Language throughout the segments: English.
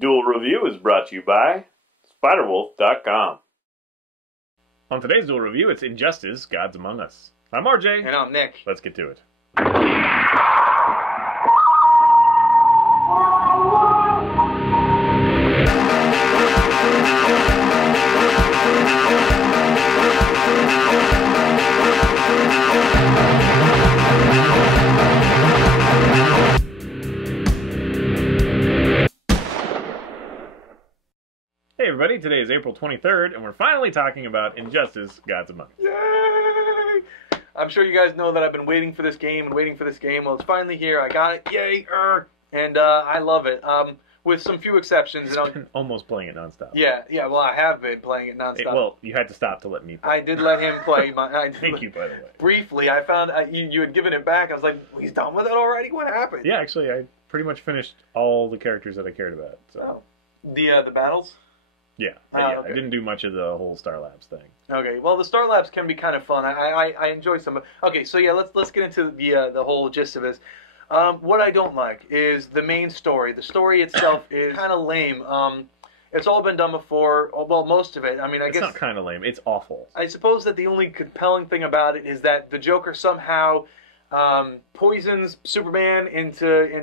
Duel Review is brought to you by SpiderWolf.com. On today's Duel Review, it's Injustice: Gods Among Us. I'm RJ. And I'm Nick. Let's get to it. Hey everybody, today is April 23rd, and we're finally talking about Injustice: Gods Among Us. Yay! I'm sure you guys know that I've been waiting for this game and waiting for this game. Well, it's finally here. I got it. Yay! And I love it. With some few exceptions. You've been almost playing it nonstop. Yeah. Well, I have been playing it nonstop. Well, you had to stop to let me play. I did let him play. Thank you, by the way. Briefly, I found you had given it back. I was like, he's done with it already? What happened? Yeah, actually, I pretty much finished all the characters that I cared about. So. Oh. The battles? Yeah, okay. I didn't do much of the whole Star Labs thing. Okay, well, the Star Labs can be kind of fun. I enjoy some. Okay, so yeah, let's get into the whole gist of this. What I don't like is the main story. The story itself is kind of lame. It's all been done before. Well, most of it. I mean, I guess it's not kind of lame. It's awful. I suppose that the only compelling thing about it is that the Joker somehow poisons Superman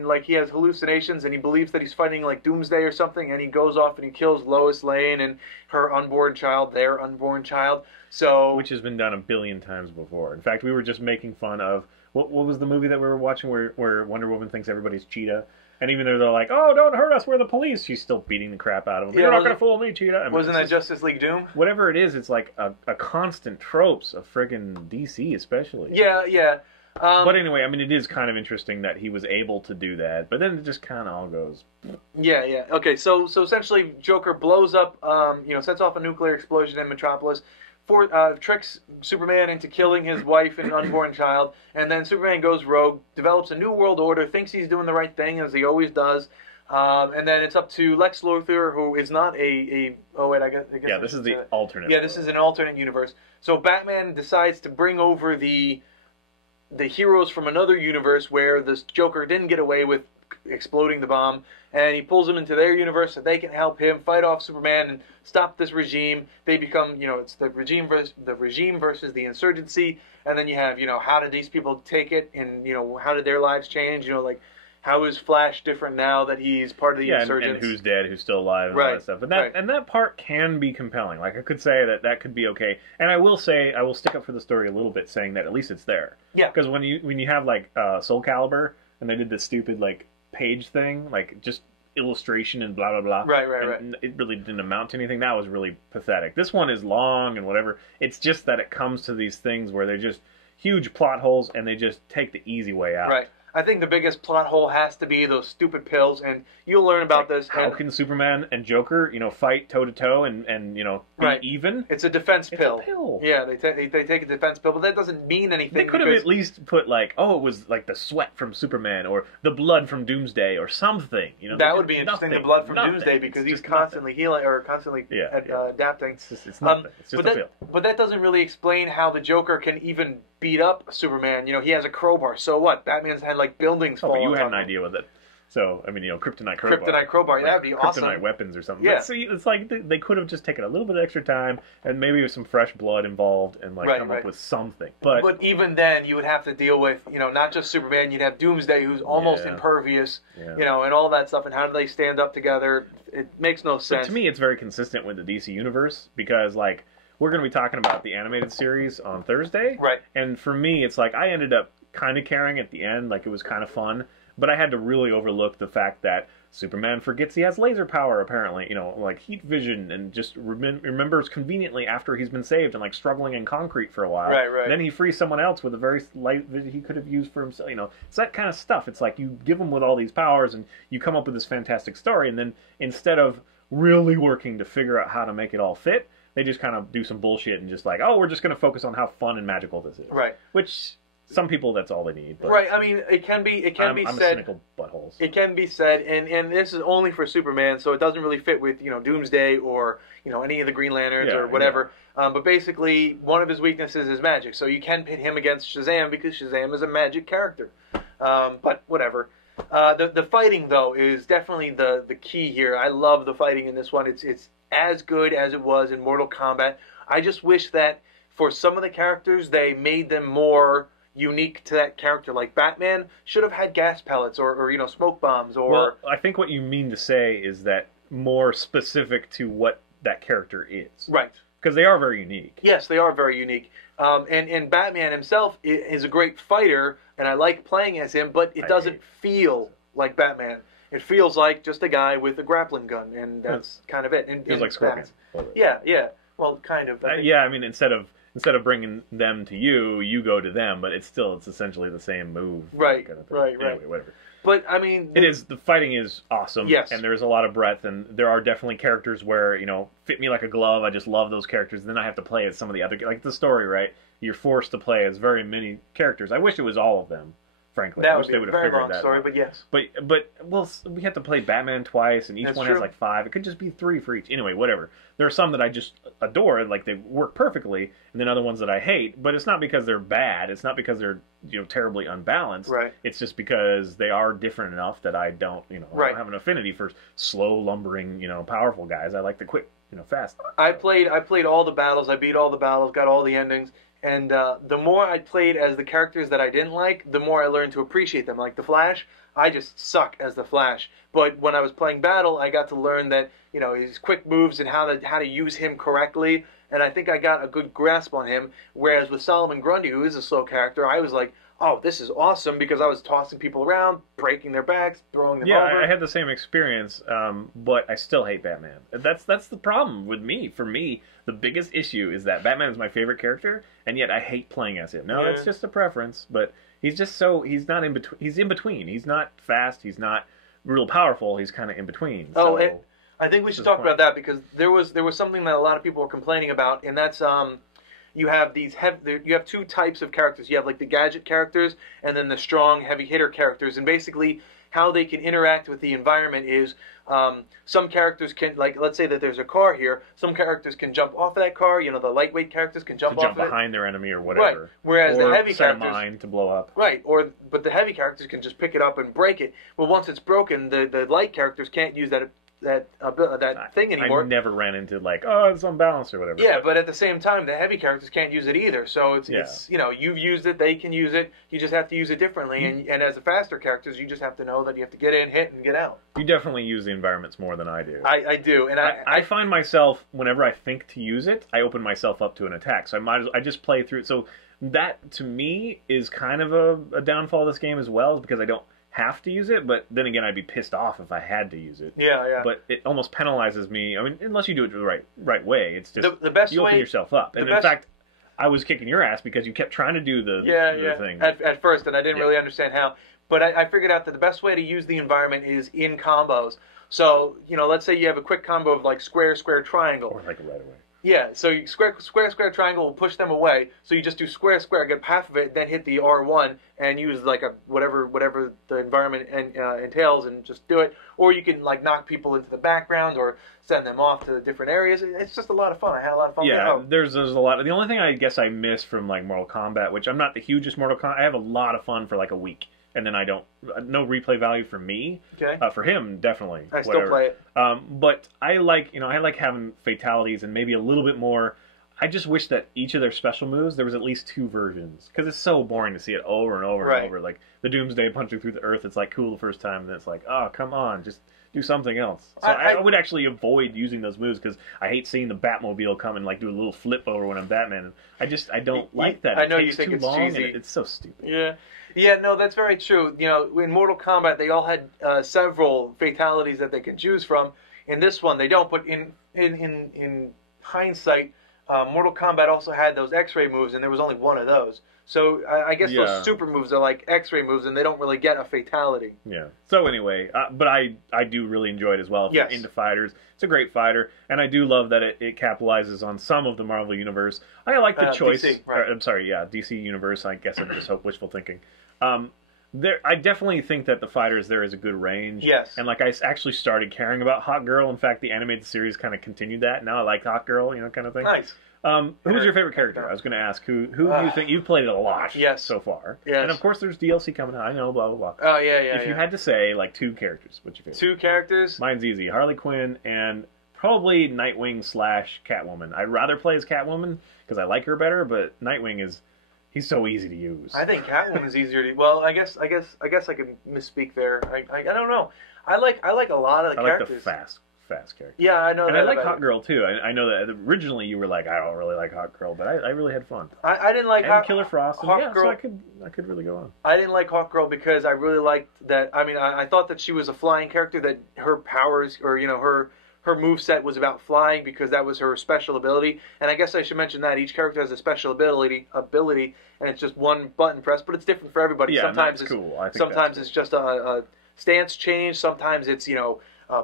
like he has hallucinations and he believes that he's fighting like Doomsday or something, and he goes off and he kills Lois Lane and her unborn child, their unborn child. So which has been done a billion times before. In fact, we were just making fun of what was the movie that we were watching where Wonder Woman thinks everybody's Cheetah, and even though they're like, "Oh, don't hurt us, we're the police," she's still beating the crap out of them. Yeah, you're not gonna fool me, Cheetah. I mean, wasn't that Justice League Doom? Whatever it is, it's like a constant tropes of friggin' DC, especially. Yeah. But anyway, I mean, it is kind of interesting that he was able to do that, but then it just kind of all goes. Yeah. Okay, so essentially, Joker blows up, sets off a nuclear explosion in Metropolis, tricks Superman into killing his wife and unborn child, and then Superman goes rogue, develops a new world order, thinks he's doing the right thing, as he always does, and then it's up to Lex Luthor, who is not I guess yeah, this is the alternate. Yeah, this is an alternate universe. So Batman decides to bring over the heroes from another universe where this Joker didn't get away with exploding the bomb, and he pulls them into their universe so they can help him fight off Superman and stop this regime. They become, it's the regime versus the insurgency, and then you have, how did these people take it, and how did their lives change? Like, how is Flash different now that he's part of the insurgents? And who's dead, who's still alive, and all that stuff. And that part can be compelling. Like, I could say that could be okay. And I will stick up for the story a little bit, saying that at least it's there. Yeah. Because when you have like Soul Calibur, and they did this stupid like page thing, like just illustration and blah blah blah. Right. And it really didn't amount to anything. That was really pathetic. This one is long and whatever. It's just that it comes to these things where they're just huge plot holes, and they just take the easy way out. Right. I think the biggest plot hole has to be those stupid pills, and you'll learn about this. How can Superman and Joker, fight toe to toe and be even? It's a defense pill. It's a pill. Yeah, they take a defense pill, but that doesn't mean anything. They could have at least put like, it was like the sweat from Superman or the blood from Doomsday or something. That would be interesting. The blood from Doomsday, because he's constantly healing or constantly adapting. It's nothing. It's just a pill. But that doesn't really explain how the Joker can even beat up Superman. He has a crowbar. So what? Batman's had like buildings fall. But you had an idea with it. So, I mean, Kryptonite crowbar. Kryptonite crowbar, that'd be awesome. Kryptonite weapons or something. Yeah. But see, it's like they could have just taken a little bit of extra time and maybe with some fresh blood involved and come up with something. But even then, you would have to deal with, not just Superman, you'd have Doomsday, who's almost impervious, and all that stuff, and how do they stand up together? It makes no sense. But to me, it's very consistent with the DC Universe, because, like, we're going to be talking about the animated series on Thursday. Right. And for me, it's like I ended up kind of caring at the end, like it was kind of fun. But I had to really overlook the fact that Superman forgets he has laser power, apparently, like heat vision, and just remembers conveniently after he's been saved and like struggling in concrete for a while. Right. And then he frees someone else with a very light that he could have used for himself. It's that kind of stuff. It's like you give him with all these powers and you come up with this fantastic story, and then instead of really working to figure out how to make it all fit, they just kind of do some bullshit and just like, we're just going to focus on how fun and magical this is. Right. Which some people, that's all they need. But right. I mean, it can be I'm said. A cynical buttholes. It can be said, and this is only for Superman, so it doesn't really fit with Doomsday or any of the Green Lanterns or whatever. Yeah. But basically, one of his weaknesses is magic, so you can pit him against Shazam because Shazam is a magic character. But whatever. The fighting though is definitely the key here. I love the fighting in this one. It's as good as it was in Mortal Kombat. I just wish that for some of the characters they made them more unique to that character. Like Batman should have had gas pellets or you know, smoke bombs or. Well, I think what you mean to say is that more specific to what that character is. Right. Because they are very unique. Yes, they are very unique. And Batman himself is a great fighter, and I like playing as him, but it doesn't feel like Batman. It feels like just a guy with a grappling gun, and that's kind of it. And, feels like Scorpion. Yeah, yeah. Well, kind of. Yeah, I mean, instead of bringing them to you, you go to them, but it's essentially the same move. Right, kind of thing. right, anyway, right. Whatever. But I mean, the fighting is awesome. Yes. And there's a lot of breadth, and there are definitely characters where, you know, fit me like a glove. I just love those characters. And then I have to play as some of the other, like the story, right? You're forced to play as very many characters. I wish it was all of them, frankly. That I wish would they be would a have very figured long that story, out. but yes. But well, we have to play Batman twice, and each That's one true. has like 5. It could just be 3 for each. Anyway, whatever. There are some that I just adore, like they work perfectly, and then other ones that I hate. But it's not because they're bad. It's not because they're, you know, terribly unbalanced. Right. It's just because they are different enough that I don't, you know, I Right. don't have an affinity for slow, lumbering, you know, powerful guys. I like the quick, you know, fast. I played all the battles. I beat all the battles, got all the endings. And the more I played as the characters that I didn't like, the more I learned to appreciate them. Like the Flash, I just suck as the Flash. But when I was playing Battle, I got to learn that, you know, his quick moves and how to use him correctly. And I think I got a good grasp on him. Whereas with Solomon Grundy, who is a slow character, I was like, oh, this is awesome, because I was tossing people around, breaking their backs, throwing them over. Yeah, I had the same experience, but I still hate Batman. That's the problem with me. For me, the biggest issue is that Batman is my favorite character, and yet I hate playing as him. No, Yeah. it's just a preference, but he's not in between. He's in between. He's not fast. He's not real powerful. He's kind of in between. Oh, so, I think we should talk about that, because there was something that a lot of people were complaining about, and that's you have you have 2 types of characters. You have like the gadget characters, and then the strong heavy hitter characters. And basically, how they can interact with the environment is some characters can, like, let's say that there's a car here. Some characters can jump off of that car. You know, the lightweight characters can jump off of it. behind their enemy or whatever. Right. Whereas or the heavy set characters, a mine to blow up. Right. But the heavy characters can just pick it up and break it. Well, once it's broken, the light characters can't use that thing anymore. I never ran into like, oh, it's unbalanced or whatever. Yeah, but at the same time, the heavy characters can't use it either. So it's you know, you've used it, they can use it. You just have to use it differently. And as the faster characters, you just have to know that you have to get in, hit, and get out. You definitely use the environments more than I do. I do, and I find myself, whenever I think to use it, I open myself up to an attack. So I just play through. So that to me is kind of a downfall of this game as well, is because I don't have to use it, but then again, I'd be pissed off if I had to use it. Yeah, yeah. But it almost penalizes me. I mean, unless you do it the right way, it's just the best you open way, yourself up. And in fact, I was kicking your ass because you kept trying to do the thing at first, and I didn't really understand how. But I figured out that the best way to use the environment is in combos. So, you know, let's say you have a quick combo of like square, square, triangle. Or like right away. Yeah, so you square, triangle will push them away. So you just do square, square, get half of it, then hit the R1 and use like a whatever the environment entails, and just do it. Or you can like knock people into the background or send them off to different areas. It's just a lot of fun. I had a lot of fun. Yeah, there's a lot. The only thing I guess I miss from like Mortal Kombat, which I'm not the hugest Mortal Kombat, I have a lot of fun for like a week. And then I don't, no replay value for me. Okay. For him, definitely. I still play it. But I like, I like having fatalities and maybe a little bit more. I just wish that each of their special moves, there was at least 2 versions. Because it's so boring to see it over and over and over. Like the Doomsday punching through the earth, it's like cool the first time, and then it's like, oh, come on, just do something else. So I would actually avoid using those moves because I hate seeing the Batmobile come and like do a little flip over when I'm Batman. I don't like that. I know it you think too it's long cheesy. And it's so stupid. Yeah. Yeah, no, that's very true. You know, in Mortal Kombat, they all had several fatalities that they can choose from. In this one, they don't. But in hindsight, Mortal Kombat also had those X-ray moves, and there was only one of those. So I guess those super moves are like X-ray moves, and they don't really get a fatality. Yeah. So anyway, but I do really enjoy it as well. If you're into fighters, it's a great fighter, and I do love that it capitalizes on some of the Marvel Universe. I like the choice. DC, right. I'm sorry, DC Universe. I guess I'm just wishful thinking. I definitely think that the fighters there is a good range. Yes. And like I actually started caring about Hawk Girl. In fact, the animated series kind of continued that. Now I like Hawk Girl, kind of thing. Nice. Who's your favorite character? I was going to ask who do you think you've played it a lot so far? Yes. And of course, there's DLC coming out. I know, blah blah blah. Oh yeah. If you had to say like 2 characters, what's your favorite? 2 characters. Mine's easy: Harley Quinn and probably Nightwing / Catwoman. I'd rather play as Catwoman because I like her better, but Nightwing he's so easy to use. I think Catwoman's easier to. Well, I guess I could misspeak there. I don't know. I like a lot of the characters. I like the fast character. Yeah, I know. And I like Hot Girl too. I know that originally you were like, I don't really like Hot Girl, but I really had fun. I didn't like Killer Frost. Hot Girl. So I could really go on. I didn't like Hot Girl because I really liked that. I mean, I thought that she was a flying character. That her powers, or her moveset was about flying because that was her special ability. And I guess I should mention that each character has a special ability, and it's just one button press, but it's different for everybody. Yeah, sometimes that's cool. I think sometimes it's just a stance change. Sometimes it's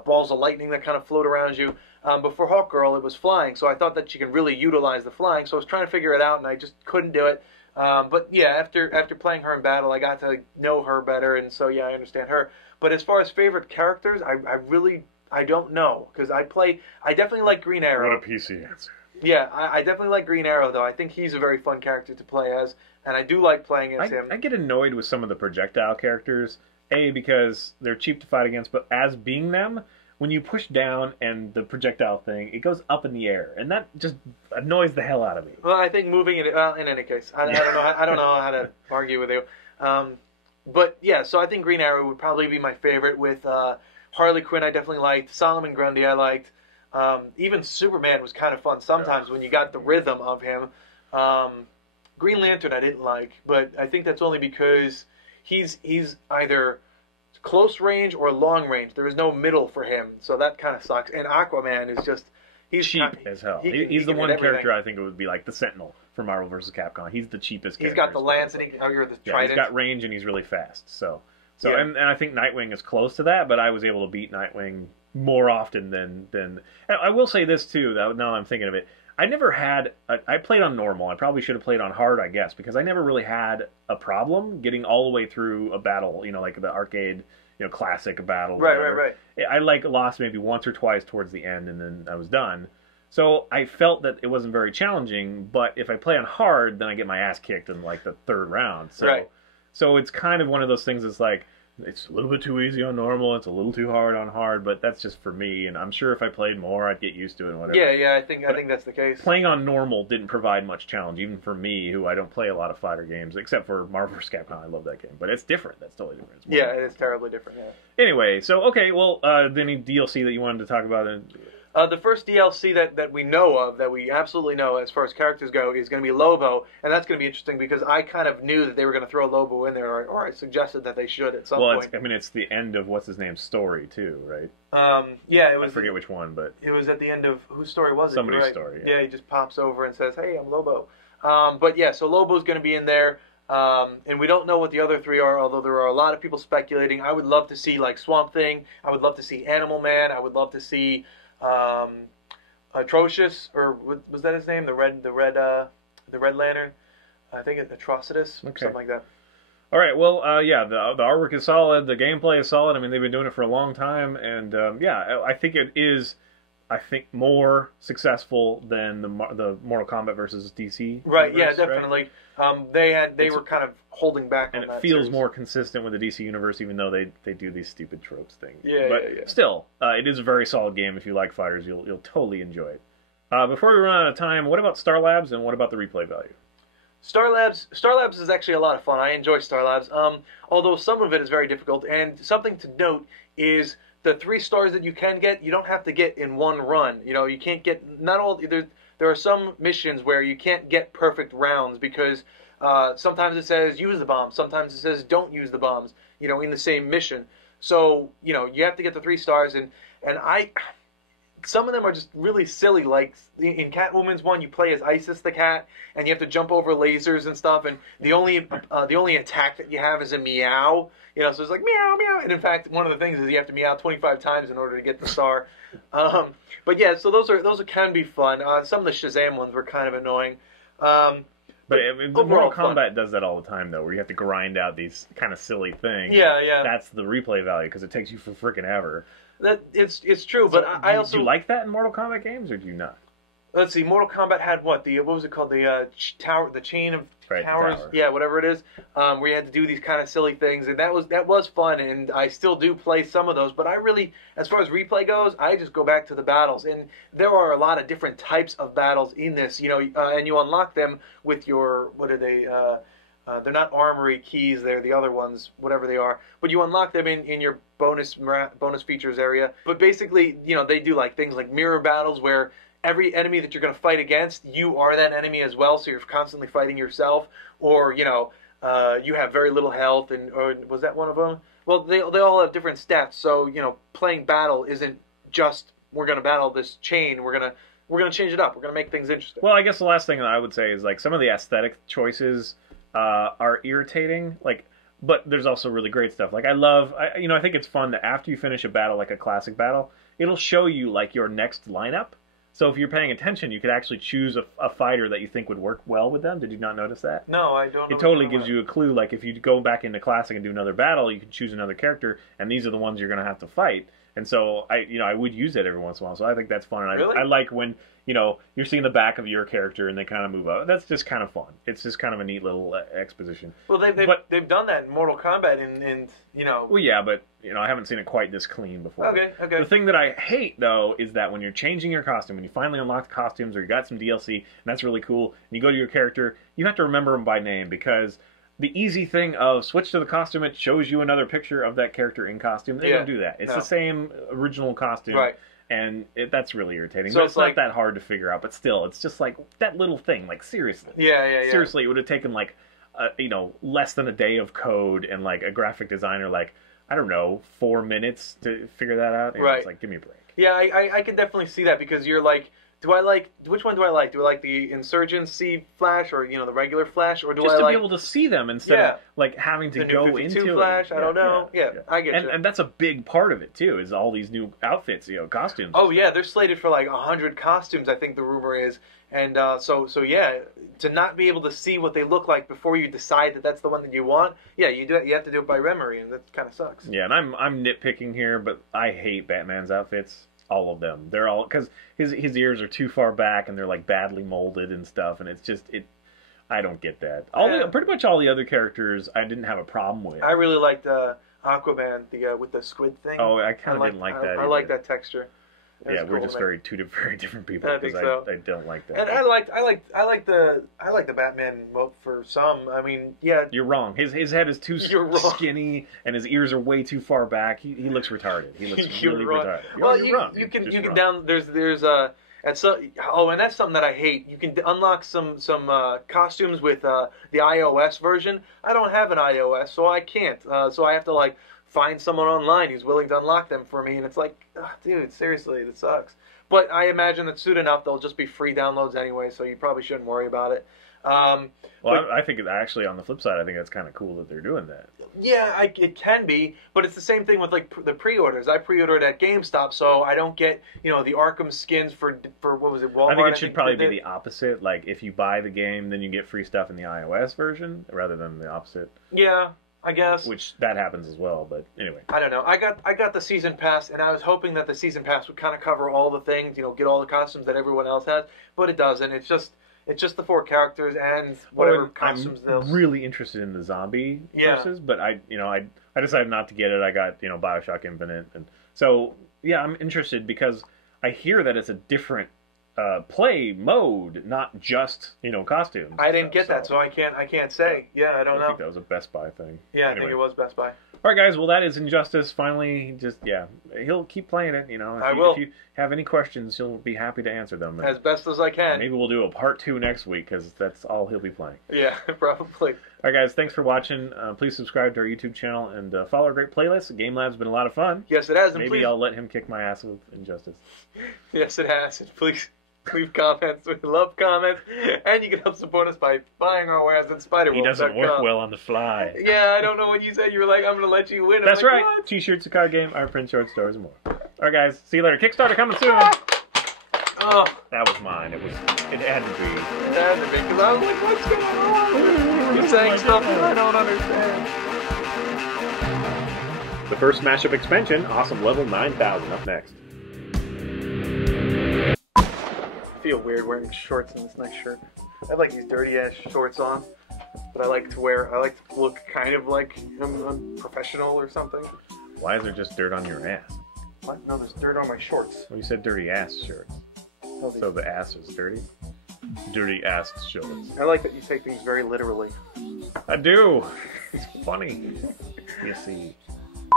balls of lightning that kind of float around you. But for Hawk Girl, it was flying, so I thought that she could really utilize the flying. So I was trying to figure it out, and I just couldn't do it. But yeah, after playing her in battle, I got to know her better, and so yeah, I understand her. But as far as favorite characters, I don't know, because I definitely like Green Arrow. What a PC answer. Yeah, I definitely like Green Arrow, though. I think he's a very fun character to play as, and I do like playing as him. I get annoyed with some of the projectile characters, because they're cheap to fight against, but as being them, when you push down and the projectile thing, it goes up in the air, and that just annoys the hell out of me. Well, I think moving it. Well, in any case, I don't know how to argue with you. But yeah, so I think Green Arrow would probably be my favorite. With Harley Quinn, I definitely liked. Solomon Grundy, I liked. Even Superman was kind of fun sometimes when you got the rhythm of him. Green Lantern, I didn't like, but I think that's only because he's either close range or long range. There is no middle for him, so that kind of sucks. And Aquaman is just cheap as hell. He's the one character I think it would be like the Sentinel for Marvel vs. Capcom. He's the cheapest character. He's got the lance and the trident. He's got range and he's really fast. And I think Nightwing is close to that, but I was able to beat Nightwing more often than. And I will say this too. Now I'm thinking of it. I never had. I played on normal. I probably should have played on hard, I guess, because I never really had a problem getting all the way through a battle. Like the arcade, classic battle. Right. I lost maybe once or twice towards the end, and then I was done. So I felt that it wasn't very challenging. But if I play on hard, then I get my ass kicked in like the 3rd round. So it's kind of one of those things. That's like, it's a little bit too easy on normal. It's a little too hard on hard, but that's just for me. And I'm sure if I played more, I'd get used to it and whatever. Yeah, I think that's the case. Playing on normal didn't provide much challenge, even for me, who I don't play a lot of fighter games, except for Marvel vs. Capcom. I love that game, but it's different. That's totally different. Yeah, it is terribly different. Yeah. Anyway, so okay, well, any DLC that you wanted to talk about? The first DLC that we know of, that we absolutely know as far as characters go, is going to be Lobo, and that's going to be interesting because I kind of knew that they were going to throw Lobo in there, or I suggested that they should at some point. Well, it's the end of what's his name's story too, right? Yeah, it was. I forget which one, but it was at the end of whose story was it? Somebody's story. Yeah, he just pops over and says, "Hey, I'm Lobo." But yeah, so Lobo's going to be in there. And we don't know what the other 3 are, although there are a lot of people speculating. I would love to see like Swamp Thing. I would love to see Animal Man. I would love to see Atrocious, or was that his name? The Red Lantern. I think it's Atrocitus, something like that. All right, well, the artwork is solid, the gameplay is solid. I mean, they've been doing it for a long time, and I think it is. I think more successful than the Mortal Kombat versus DC. Right. Universe, yeah, definitely. Right? They were kind of holding back on that. And it feels series. More consistent with the DC universe, even though they do these stupid tropes things. Yeah. But still, it is a very solid game. If you like fighters, you'll totally enjoy it. Before we run out of time, what about Star Labs and what about the replay value? Star Labs is actually a lot of fun. I enjoy Star Labs. Although some of it is very difficult, and something to note is the 3 stars that you can get, you don't have to get in one run. You can't get, not all, there are some missions where you can't get perfect rounds because sometimes it says use the bombs, sometimes it says don't use the bombs, in the same mission. So, you have to get the 3 stars, and some of them are just really silly. Like in Catwoman's one, you play as Isis the cat, and you have to jump over lasers and stuff. And the only attack that you have is a meow. So it's like meow meow. And in fact, one of the things is you have to meow 25 times in order to get the star. But yeah, so those can be fun. Some of the Shazam ones were kind of annoying. But Mortal Kombat does that all the time, though, where you have to grind out these kind of silly things. Yeah. That's the replay value because it takes you for freaking ever. It's true, but I also... Do you like that in Mortal Kombat games, or do you not? let's see, Mortal Kombat had what was it called, the tower, the chain of towers, yeah, whatever it is, where you had to do these kind of silly things, and that was fun, and I still do play some of those. But I really, as far as replay goes, I just go back to the battles, and there are a lot of different types of battles in this, you know, and you unlock them with your, what are they? They're not armory keys, they're the other ones, whatever they are. But you unlock them in your bonus features area. But basically, you know, they do like things like mirror battles where every enemy that you're going to fight against, you are that enemy as well, so you're constantly fighting yourself. Or, you know, you have very little health, or was that one of them? Well, they all have different stats, so, you know, playing battle isn't just, we're going to battle this chain, we're going to change it up, we're going to make things interesting. Well, I guess the last thing that I would say is, like, some of the aesthetic choices are irritating, like, but there's also really great stuff. Like, I think it's fun that after you finish a battle, like a classic battle, it'll show you, like, your next lineup. So if you're paying attention, you could actually choose a fighter that you think would work well with them. Did you not notice that? No, I don't know. It totally gives you a clue. Like, if you go back into classic and do another battle, you can choose another character, and these are the ones you're going to have to fight. And so I would use it every once in a while. So I think that's fun. And really? I like when, you know, you're seeing the back of your character and they kind of move up. That's just kind of fun. It's just kind of a neat little exposition. Well, they've done that in Mortal Kombat, and you know. Well, yeah, but you know, I haven't seen it quite this clean before. Okay. The thing that I hate though is that when you're changing your costume, when you finally unlock the costumes or you got some DLC, and that's really cool, and you go to your character, you have to remember them by name, because the easy thing of switch to the costume, it shows you another picture of that character in costume. They don't do that. It's the same original costume. Right. And that's really irritating. So but it's not that hard to figure out. But still, it's just like that little thing. Like, seriously. Yeah. Seriously, it would have taken, like, you know, less than a day of code and, like, a graphic designer, like, I don't know, 4 minutes to figure that out. And it's like, give me a break. Yeah, I can definitely see that, because you're like, which one do I like? Do I like the Insurgency Flash, or, you know, the regular Flash, or do just I to like be able to see them instead of, like, having to go into Flash? it. I don't know. Yeah, I get you. And that's a big part of it too, is all these new outfits, you know, costumes. Oh yeah, they're slated for like 100 costumes, I think the rumor is, and so yeah, to not be able to see what they look like before you decide that that's the one that you want, yeah, you have to do it by memory, and that kind of sucks. Yeah, and I'm nitpicking here, but I hate Batman's outfits. All of them. They're all, because his ears are too far back and they're like badly molded and stuff, and it's just I don't get that. Pretty much all the other characters I didn't have a problem with. I really liked Aquaman, with the squid thing. Oh, I kind of didn't like that. I like that texture. Yeah, we're just very different people. I think so. I don't like that. And I like the Batman for some. I mean, yeah. You're wrong. His head is too skinny, and his ears are way too far back. He looks retarded. He looks really retarded. Well, you're wrong. You can down. There's and that's something that I hate. You can unlock some costumes with the iOS version. I don't have an iOS, so I can't. So I have to like find someone online who's willing to unlock them for me, and it's like, dude, seriously, that sucks. But I imagine that soon enough they'll just be free downloads anyway, so you probably shouldn't worry about it. I think actually on the flip side, I think it's kind of cool that they're doing that. Yeah, it can be, but it's the same thing with like the pre-orders. I pre-ordered at GameStop, so I don't get the Arkham skins for what was it, Walmart? I think it should probably be the opposite. Like if you buy the game, then you get free stuff in the iOS version rather than the opposite. Yeah, I guess. Which that happens as well, but anyway. I don't know. I got the season pass, and I was hoping that the season pass would kind of cover all the things, get all the costumes that everyone else has, but it doesn't. It's just the 4 characters and whatever costumes they'll. I'm really interested in the zombie versus, but I decided not to get it. I got BioShock Infinite, and so yeah, I'm interested because I hear that it's a different play mode, not just costumes. I didn't get that, so I can't say. Yeah, I don't know. I think that was a Best Buy thing. Yeah, anyway. I think it was Best Buy. All right, guys. Well, that is Injustice. Finally, he'll keep playing it. I will. If you have any questions, he'll be happy to answer them as best as I can. Maybe we'll do a part 2 next week because that's all he'll be playing. Yeah, probably. All right, guys. Thanks for watching. Please subscribe to our YouTube channel and follow our great playlist. Game Lab's been a lot of fun. Yes, it has. Maybe I'll let him kick my ass with Injustice. Yes, it has. And please leave comments. We love comments. And you can help support us by buying our wares at Spiderwolf.com. He doesn't work well on the fly. Yeah, I don't know what you said. You were like, I'm going to let you win. That's right. What? T-shirts, a card game, our print short stories, and more. All right, guys. See you later. Kickstarter coming soon. Oh, that was mine. It had to be. It had to be, because I was like, what's going on? You're saying stuff that I don't understand. The first Smash-Up expansion, awesome level 9,000 up next. feel weird wearing shorts in this nice shirt. I have like these dirty ass shorts on, but I like to look kind of like I'm a professional or something. Why is there just dirt on your ass? What? No, there's dirt on my shorts. Well, you said dirty ass shorts. Oh, so the ass is dirty? Dirty ass shorts. I like that you take things very literally. I do. It's funny. You see.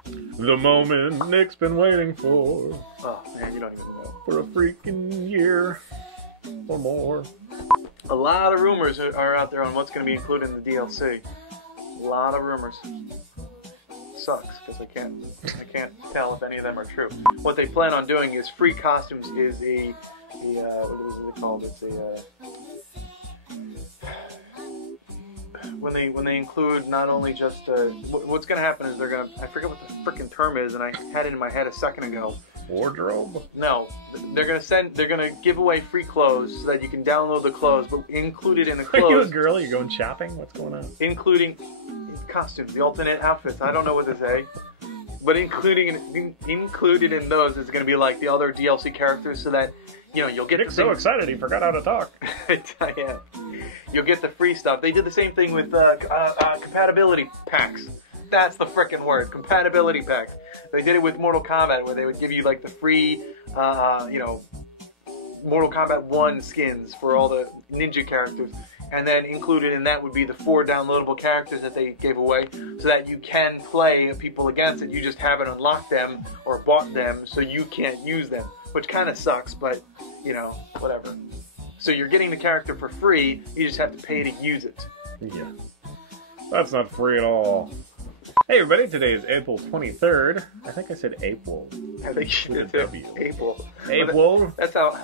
The moment Nick's been waiting for. Oh, man, you don't even know. For a freaking year or more. A lot of rumors are out there on what's going to be included in the DLC. A lot of rumors. Sucks, because I can't tell if any of them are true. What they plan on doing is free costumes is what is it called? It's when they include not only just what's going to happen is they're going to, I forget what the frickin' term is, and I had it in my head a second ago. Wardrobe? No, they're gonna give away free clothes so that you can download the clothes, but included in the clothes. Are you a girl? You're going shopping? What's going on? Including costumes, the alternate outfits. I don't know what to say, but included in those is gonna be like the other DLC characters, so that you'll get. Nick's so excited he forgot how to talk. Yeah. You'll get the free stuff. They did the same thing with compatibility packs. That's the frickin' word, compatibility packs. They did it with Mortal Kombat, where they would give you like the free, Mortal Kombat 1 skins for all the ninja characters, and then included in that would be the 4 downloadable characters that they gave away, so that you can play people against it. You just haven't unlocked them or bought them, so you can't use them, which kind of sucks, but whatever. So you're getting the character for free. You just have to pay to use it. Yeah, that's not free at all. Hey everybody, today is April 23rd. I think I said April. I think you did April. April. That's how.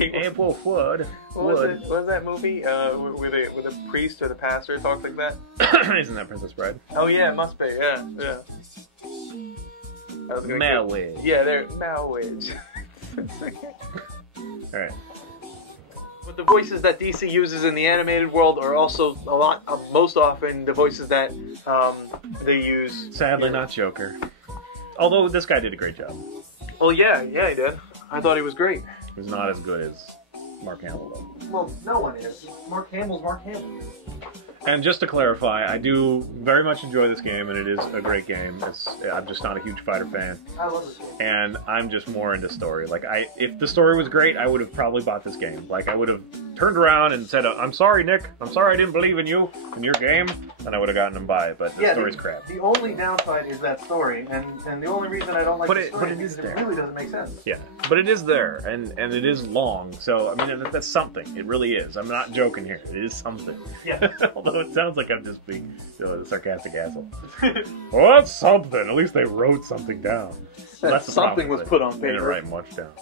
April Flood. What was that movie? With a priest or the pastor talks like that? Isn't that Princess Bride? Oh yeah, it must be. Yeah. Marriage. Yeah, they're marriage. All right. But the voices that DC uses in the animated world are also most often the voices that they use. Sadly, not Joker. Although this guy did a great job. Oh yeah, he did. I thought he was great. He was not as good as Mark Hamill, though. Well, no one is. Mark Hamill's Mark Hamill. And just to clarify, I do very much enjoy this game, and it is a great game. I'm just not a huge fighter fan. I love this game. And I'm just more into story. Like, if the story was great, I would have probably bought this game. Like, I would have turned around and said, "I'm sorry, Nick. I'm sorry I didn't believe in you, in your game," and I would have gotten him by it. But the story's crap. The only downside is that story, and the only reason I don't like the story is it really doesn't make sense. Yeah, but it is there, and it is long. So, I mean, that's something. It really is. I'm not joking here. It is something. Yeah. Although it sounds like I'm just being a sarcastic asshole. Well, that's something. At least they wrote something down. So that's something was put on paper. They didn't write much down.